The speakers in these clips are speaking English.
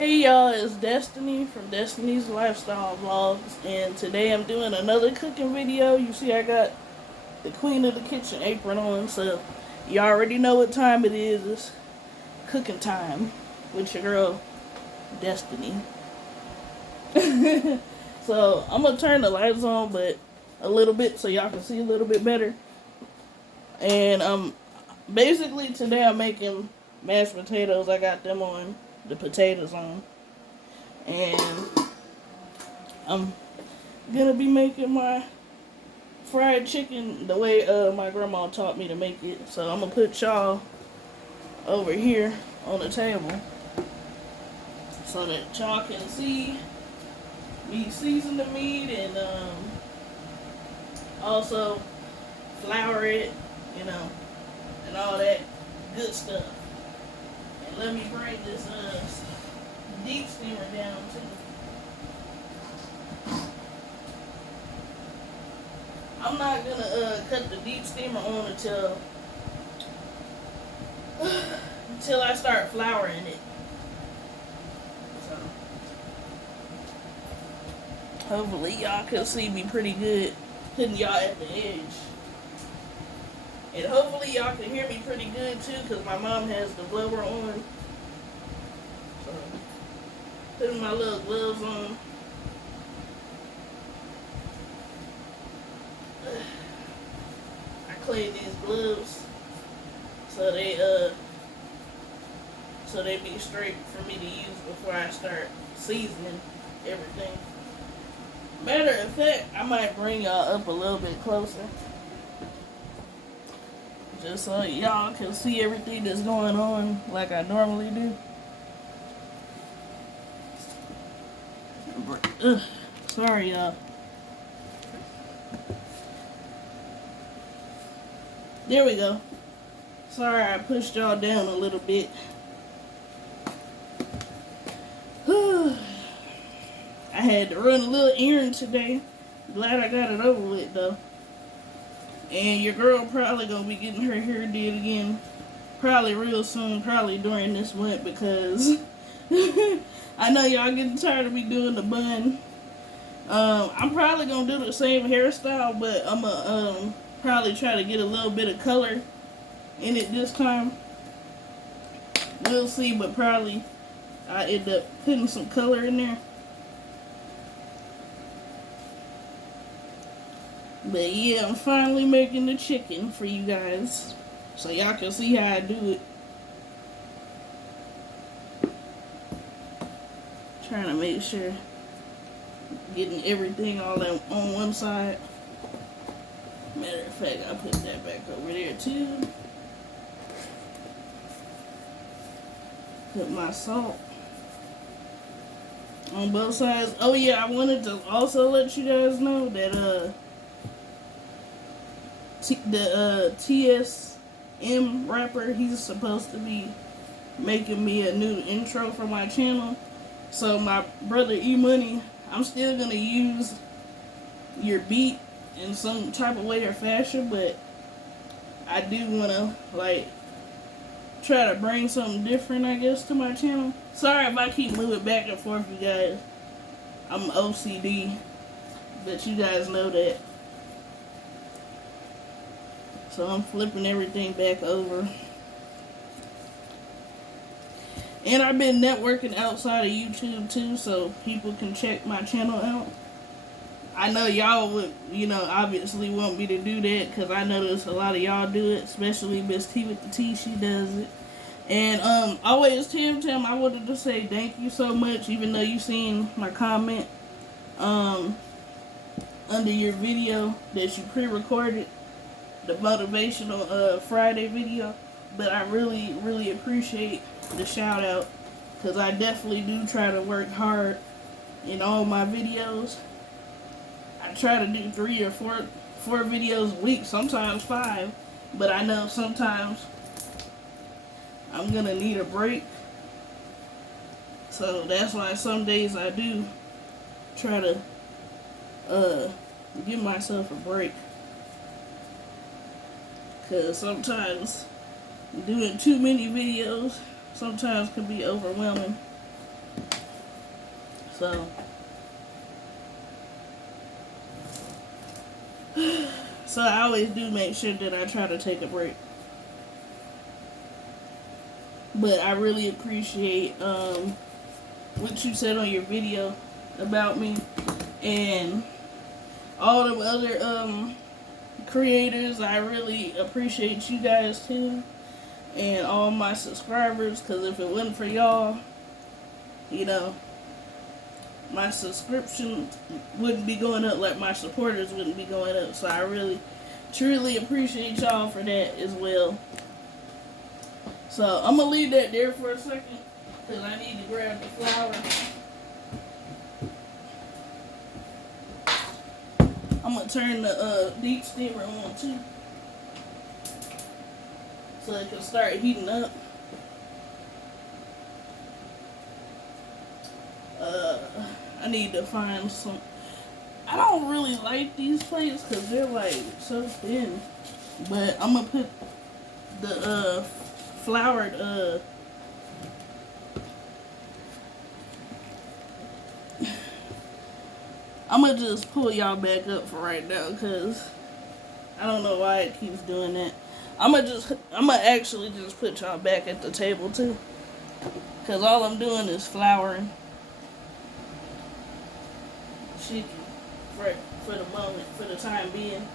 Hey y'all, it's Destiny from Destiny's Lifestyle Vlogs, and today I'm doing another cooking video. You see I got the Queen of the Kitchen apron on, so you already know what time it is. It's cooking time with your girl, Destiny. So I'm going to turn the lights on, but a little bit so y'all can see a little bit better. And basically today I'm making mashed potatoes. I got them on, the potatoes on. And I'm gonna be making my fried chicken the way my grandma taught me to make it. So I'm gonna put y'all over here on the table so that y'all can see me season the meat and also flour it, and all that good stuff. And let me bring this deep steamer down too. I'm not gonna cut the deep steamer on until I start flouring it. So hopefully y'all can see me pretty good, putting y'all at the edge. And hopefully y'all can hear me pretty good too, because my mom has the blower on. So putting my little gloves on. I clean these gloves so they be straight for me to use before I start seasoning everything. Matter of fact, I might bring y'all up a little bit closer, just so y'all can see everything that's going on like I normally do. Sorry, y'all. There we go. Sorry I pushed y'all down a little bit. I had to run a little errand today. Glad I got it over with though. And your girl probably gonna be getting her hair did again. Probably real soon, probably during this month, because I know y'all getting tired of me doing the bun. I'm probably gonna do the same hairstyle, but I'm gonna probably try to get a little bit of color in it this time. We'll see, but probably I end up putting some color in there. But yeah, I'm finally making the chicken for you guys, so y'all can see how I do it. Trying to make sure getting everything all on one side. Matter of fact, I'll put that back over there too. Put my salt on both sides. Oh yeah, I wanted to also let you guys know that the TSM rapper, he's supposed to be making me a new intro for my channel. So my brother E-Money, I'm still gonna use your beat in some type of way or fashion, but I do wanna try to bring something different, I guess, to my channel. Sorry if I keep moving back and forth, you guys. I'm OCD, but you guys know that. So I'm flipping everything back over. And I've been networking outside of YouTube too, so people can check my channel out. I know y'all would, obviously want me to do that, because I notice a lot of y'all do it, especially Miss T with the T, she does it. And always Tim, I wanted to say thank you so much, even though you seen my comment under your video that you pre-recorded, the motivational Friday video. But I really, really appreciate the shout out, because I definitely do try to work hard in all my videos. I try to do 3 or 4 videos a week, sometimes 5, but I know sometimes I'm gonna need a break. So that's why some days I do try to give myself a break, because sometimes doing too many videos sometimes can be overwhelming. So I always do make sure that I try to take a break. But I really appreciate what you said on your video about me, and all the other creators. I really appreciate you guys too, and all my subscribers, because if it wasn't for y'all, you know, my subscription wouldn't be going up, like my supporters wouldn't be going up. So I really truly appreciate y'all for that as well. So I'm gonna leave that there for a second because I need to grab the flour. I'm gonna turn the deep steamer on too, so it can start heating up. I need to find some. I don't really like these plates because they're like so thin, but I'm gonna put the floured I'm gonna just pull y'all back up for right now because I don't know why it keeps doing that. I'm gonna actually just put y'all back at the table too, because all I'm doing is flouring chicken for the moment, for the time being.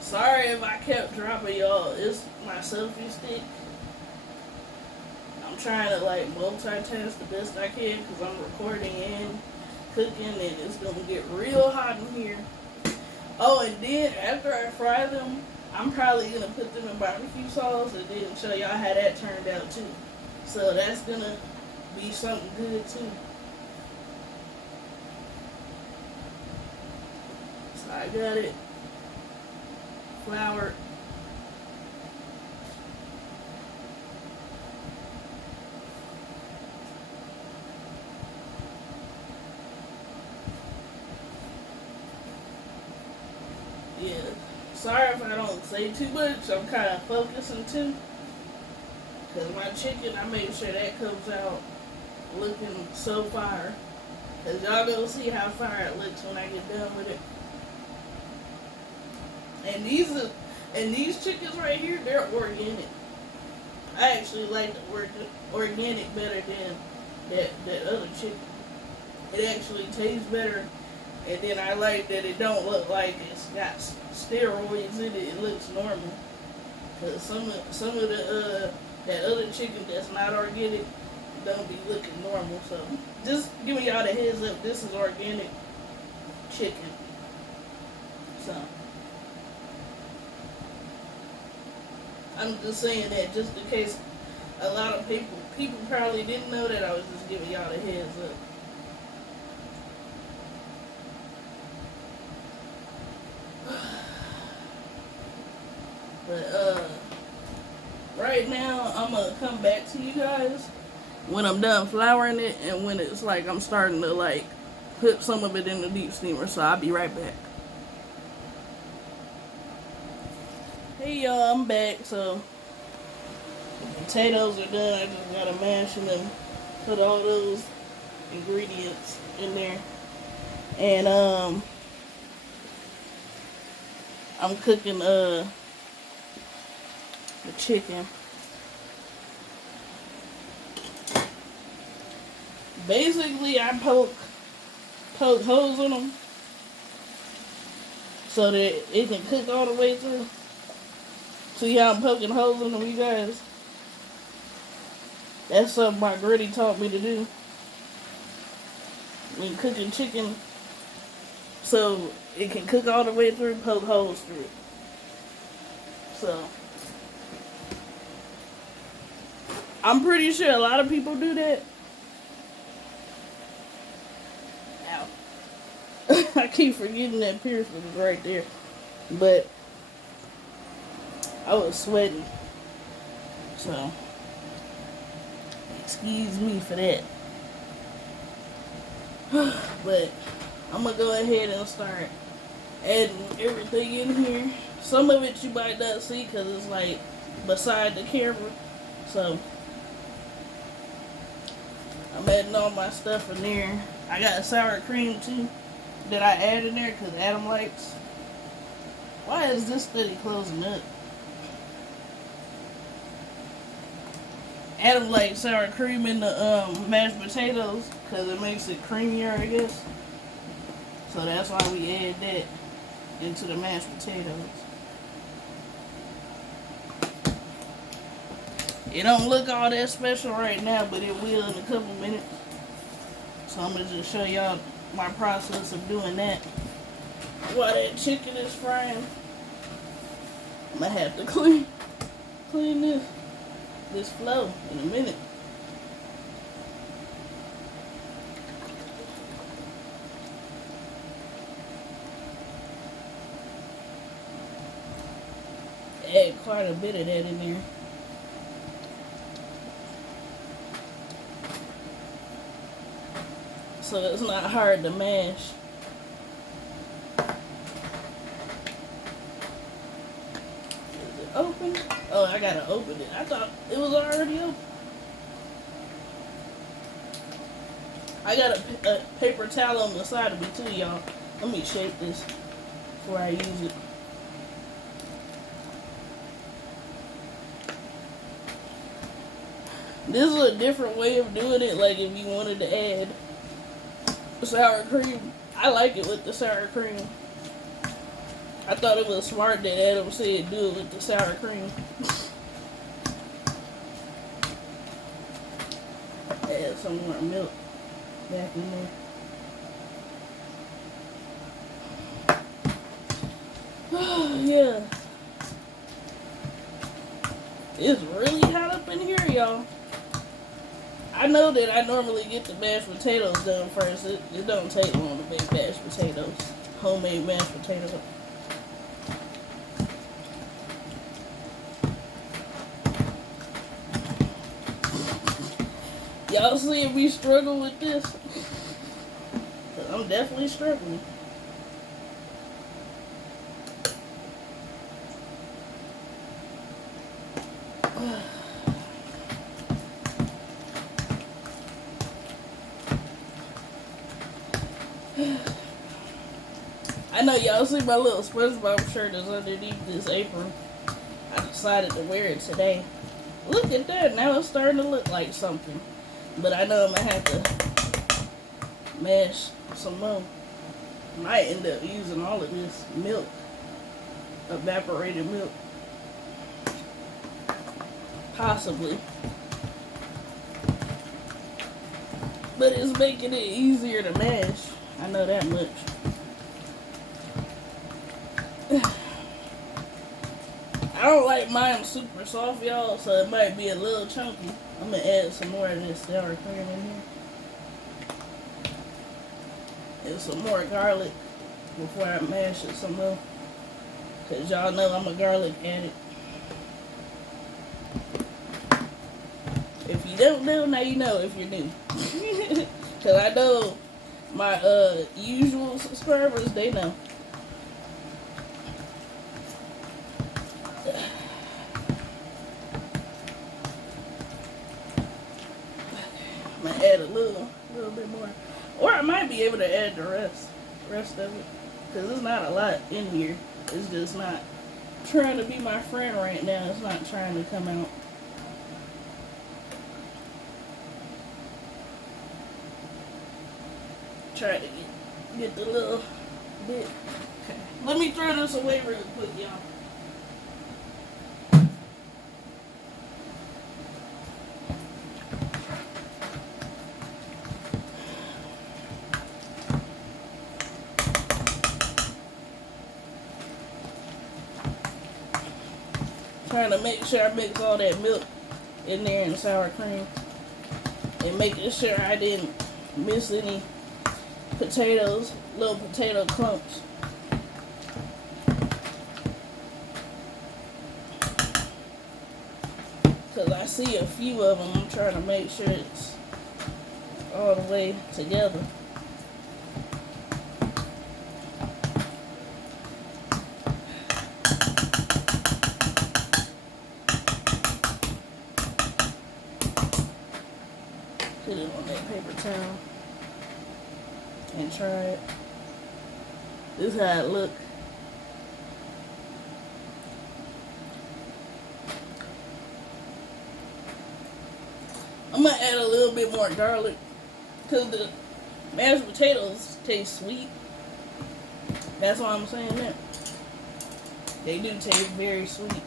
Sorry if I kept dropping y'all. It's my selfie stick. I'm trying to like multitask the best I can because I'm recording and cooking, and it's gonna get real hot in here. Oh, and then after I fry them, I'm probably gonna put them in barbecue sauce and then show y'all how that turned out too. So that's gonna be something good too. So I got it floured. Yeah. Sorry if I don't say too much. I'm kind of focusing too. Because my chicken, I make sure that comes out looking so fire. Because y'all gonna see how fire it looks when I get done with it. And these chickens right here, they're organic. I actually like the organic better than that other chicken. It actually tastes better. And then I like that it don't look like it's got steroids in it. It looks normal. Cause some of the that other chicken that's not organic don't be looking normal. So just giving y'all the heads up. This is organic chicken. So I'm just saying that just in case a lot of people probably didn't know that. I was just giving y'all the heads up. But right now I'm gonna come back to you guys when I'm done flouring it and when it's like I'm starting to like put some of it in the deep steamer. So I'll be right back. Hey y'all, I'm back. So the potatoes are done. I just gotta mash them and put all those ingredients in there. And I'm cooking the chicken. Basically, I poke holes in them so that it can cook all the way through. See how I'm poking holes in them, you guys? That's something my granny taught me to do when cooking chicken, so it can cook all the way through, poke holes through it. So I'm pretty sure a lot of people do that. Ow. I keep forgetting that piercing was right there. But I was sweating. So excuse me for that. But I'm going to go ahead and start adding everything in here. Some of it you might not see because it's like beside the camera. So I'm adding all my stuff in there. I got sour cream too that I add in there because Adam likes. Why is this study closing up? Adam likes sour cream in the mashed potatoes because it makes it creamier, I guess. So that's why we add that into the mashed potatoes. It don't look all that special right now, but it will in a couple minutes. So I'm going to just show y'all my process of doing that. While that chicken is frying, I'm going to have to clean this flow in a minute. Add quite a bit of that in there. So it's not hard to mash. Is it open? Oh, I gotta open it. I thought it was already open. I got a paper towel on the side of me too, y'all. Let me shake this before I use it. This is a different way of doing it, like if you wanted to add sour cream. I like it with the sour cream. I thought it was smart that Adam said do it with the sour cream. Add some more milk back in there. Yeah. It's really hot up in here, y'all. I know that I normally get the mashed potatoes done first. It don't take long to make mashed potatoes. Homemade mashed potatoes. Y'all seeing me struggle with this? 'Cause I'm definitely struggling. I know y'all see my little SpongeBob shirt is underneath this apron. I decided to wear it today. Look at that, now it's starting to look like something. But I know I'm gonna have to mash some more. Might end up using all of this milk, evaporated milk. Possibly. But it's making it easier to mash. I know that much. I don't like mine super soft, y'all, so it might be a little chunky. I'm gonna add some more of this sour cream in here. And some more garlic before I mash it some more. Cause y'all know I'm a garlic addict. If you don't know, now you know if you're new. Cause I know my usual subscribers, they know. I'm gonna add a little bit more, or I might be able to add the rest of it, cause there's not a lot in here. It's just not trying to be my friend right now. It's not trying to come out. Try to get the little bit. Okay. Let me throw this away real quick, y'all. Trying to make sure I mix all that milk in there and sour cream, and making sure I didn't miss any potatoes, little potato clumps. Because I see a few of them. I'm trying to make sure it's all the way together. Put it on that paper towel and try it. This is how it look. I'm gonna add a little bit more garlic because the mashed potatoes taste sweet. That's why I'm saying that. They do taste very sweet.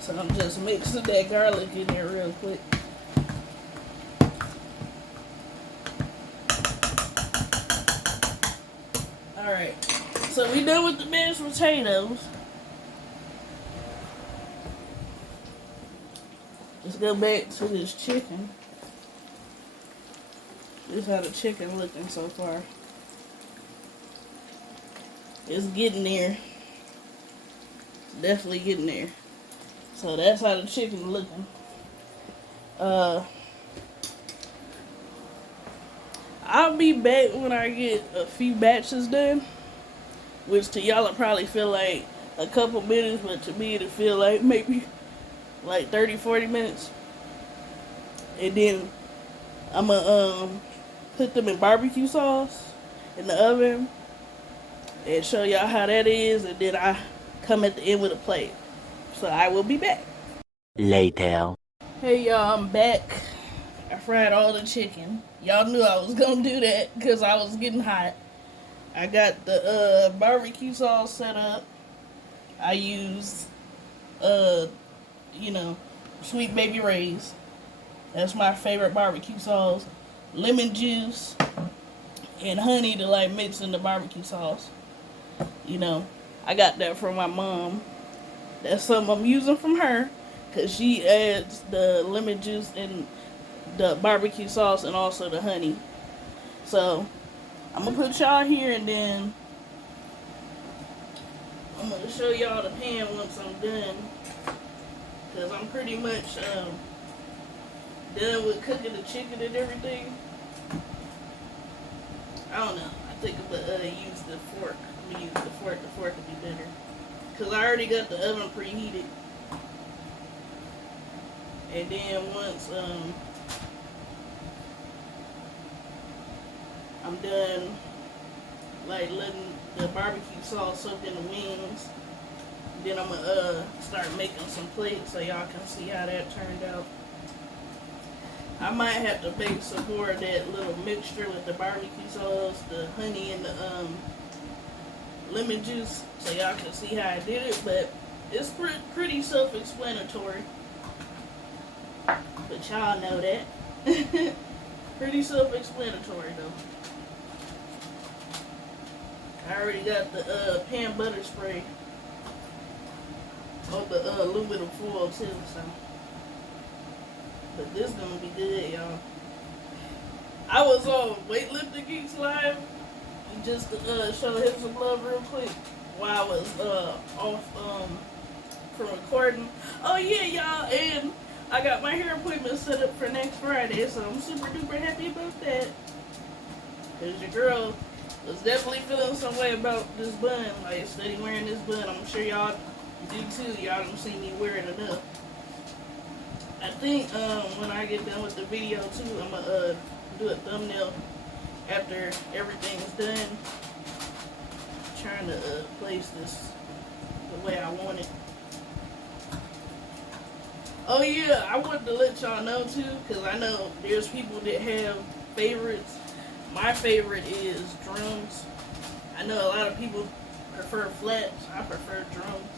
So I'm just mixing that garlic in there real quick. Alright, so we done with the mashed potatoes. Let's go back to this chicken. This is how the chicken looking so far. It's getting there. Definitely getting there. So that's how the chicken looking. I'll be back when I get a few batches done, which to y'all will probably feel like a couple minutes, but to me it'll feel like maybe like 30-40 minutes. And then I'm gonna put them in barbecue sauce in the oven and show y'all how that is, and then I come at the end with a plate. So I will be back later. Hey y'all, I'm back. I fried all the chicken. Y'all knew I was gonna do that because I was getting hot. I got the barbecue sauce set up. I used Sweet Baby Ray's. That's my favorite barbecue sauce. Lemon juice and honey to like mix in the barbecue sauce. I got that from my mom. That's something I'm using from her because she adds the lemon juice and the barbecue sauce and also the honey. So I'm gonna put y'all here and then I'm gonna show y'all the pan once I'm done, because I'm pretty much done with cooking the chicken and everything. I don't know. I think I'm gonna use the fork. I'm gonna use the fork. The fork would be better because I already got the oven preheated. And then once I'm done like letting the barbecue sauce soak in the wings, then I'm gonna start making some plates so y'all can see how that turned out. I might have to make some more of that little mixture with the barbecue sauce, the honey, and the lemon juice so y'all can see how I did it, but it's pretty self-explanatory. But y'all know that. Pretty self-explanatory though. I already got the pan butter spray on the aluminum foil too, so. But this gonna be good, y'all. I was on Weightlifting Geeks Live just to show him some love real quick while I was off from recording. Oh yeah, y'all, and I got my hair appointment set up for next Friday, so I'm super duper happy about that. Cause your girl was definitely feeling some way about this bun, like steady wearing this bun. I'm sure y'all do too. Y'all don't see me wear it enough. I think when I get done with the video too, I'm gonna do a thumbnail after everything's done. Trying to place this the way I want it. Oh yeah, I wanted to let y'all know too, because I know there's people that have favorites. My favorite is drums. I know a lot of people prefer flats. I prefer drums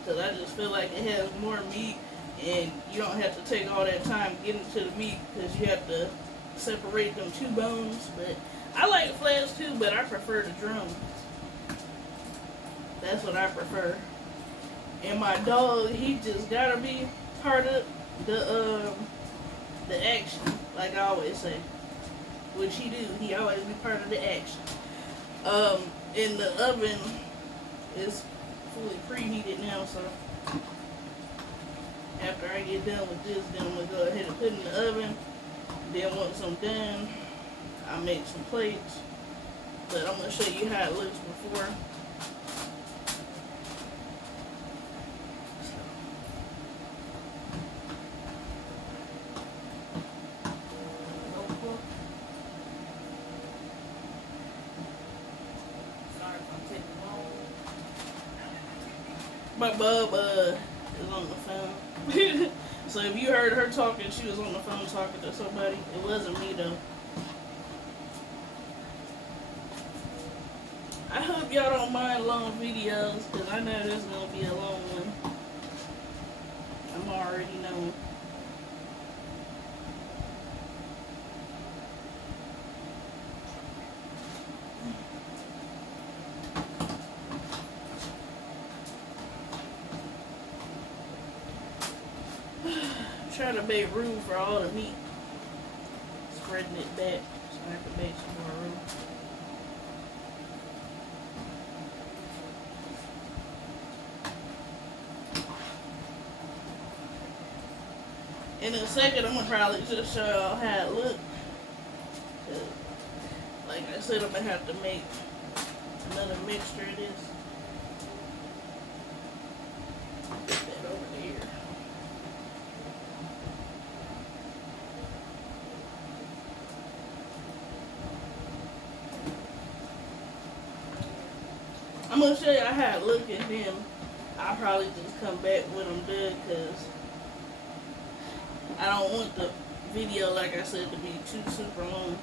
because I just feel like it has more meat and you don't have to take all that time getting to the meat because you have to separate them two bones. But I like flats too, but I prefer the drums. That's what I prefer. And my dog, he just gotta be part of the action, like I always say. Which he do. He always be part of the action. In the oven is fully preheated now, so after I get done with this, then I'm gonna go ahead and put it in the oven. Then once I'm done, I'll make some plates. But I'm gonna show you how it looks before. My bub is on the phone. So if you heard her talking, she was on the phone talking to somebody. It wasn't me though. I hope y'all don't mind long videos, because I know this is going to be a long one. I'm already knowing. Trying to make room for all the meat. Spreading it back so I can make some more room. In a second, I'm going to probably just show y'all how it looks. Like I said, I'm going to have to make another mixture of this. Put that over there. I'm going to show y'all how it looks, and then I'll probably just come back when I'm done, because I don't want the video, like I said, to be too super long.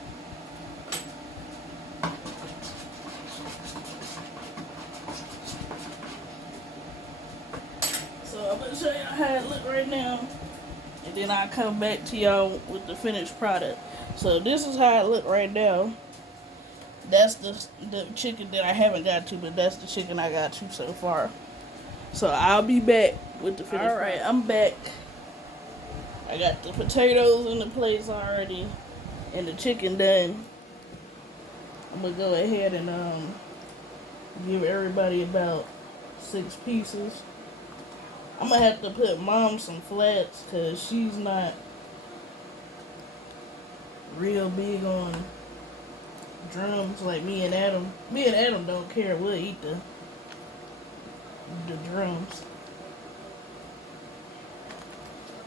So I'm going to show y'all how it look right now, and then I'll come back to y'all with the finished product. So this is how it look right now. That's the chicken that I haven't got to, but that's the chicken I got to so far. So I'll be back with the finished product. Alright, I'm back. I got the potatoes in the place already and the chicken done. I'm gonna go ahead and give everybody about 6 pieces. I'm gonna have to put Mom some flats, because she's not real big on drums like me and Adam. Me and Adam don't care. We'll eat the drums.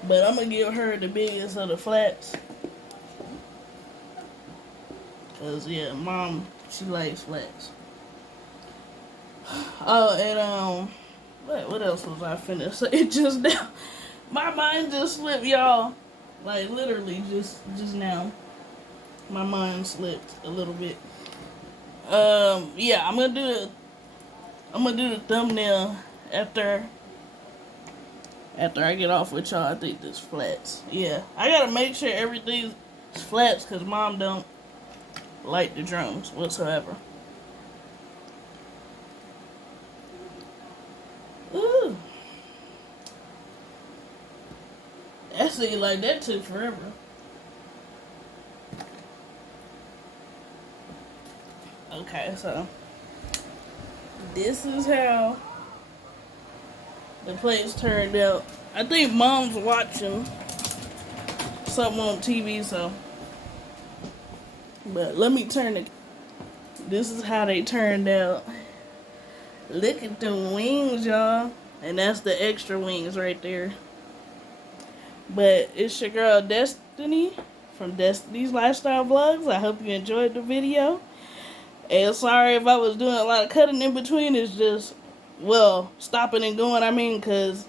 But I'm gonna give her the biggest of the flats. Cause yeah, Mom, she likes flats. Oh, and what else was I finna say just now? My mind just slipped, y'all. Like literally just now. My mind slipped a little bit. Yeah, I'm gonna do the thumbnail after I get off with y'all. I think this flats. Yeah, I gotta make sure everything's flats, because Mom don't like the drums whatsoever. Ooh. That seemed like that took forever. Okay, so this is how the plates turned out. I think Mom's watching something on TV, so. But let me turn it. This is how they turned out. Look at the wings, y'all. And that's the extra wings right there. But it's your girl Destiny from Destiny's Lifestyle Vlogs. I hope you enjoyed the video. And sorry if I was doing a lot of cutting in between. It's just, well, stopping and going, I mean, because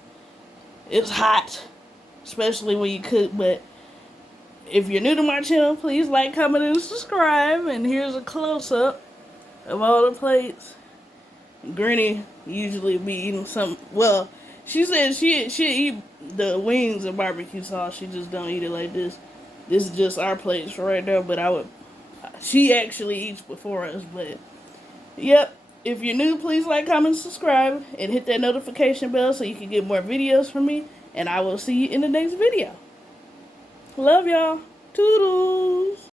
it's hot. Especially when you cook. But if you're new to my channel, please like, comment, and subscribe. And here's a close-up of all the plates. Granny usually be eating some. Well, she said she'd eat the wings and barbecue sauce. She just don't eat it like this. This is just our plates right there. But she actually eats before us. But yep. If you're new, please like, comment, subscribe, and hit that notification bell so you can get more videos from me. And I will see you in the next video. Love y'all. Toodles.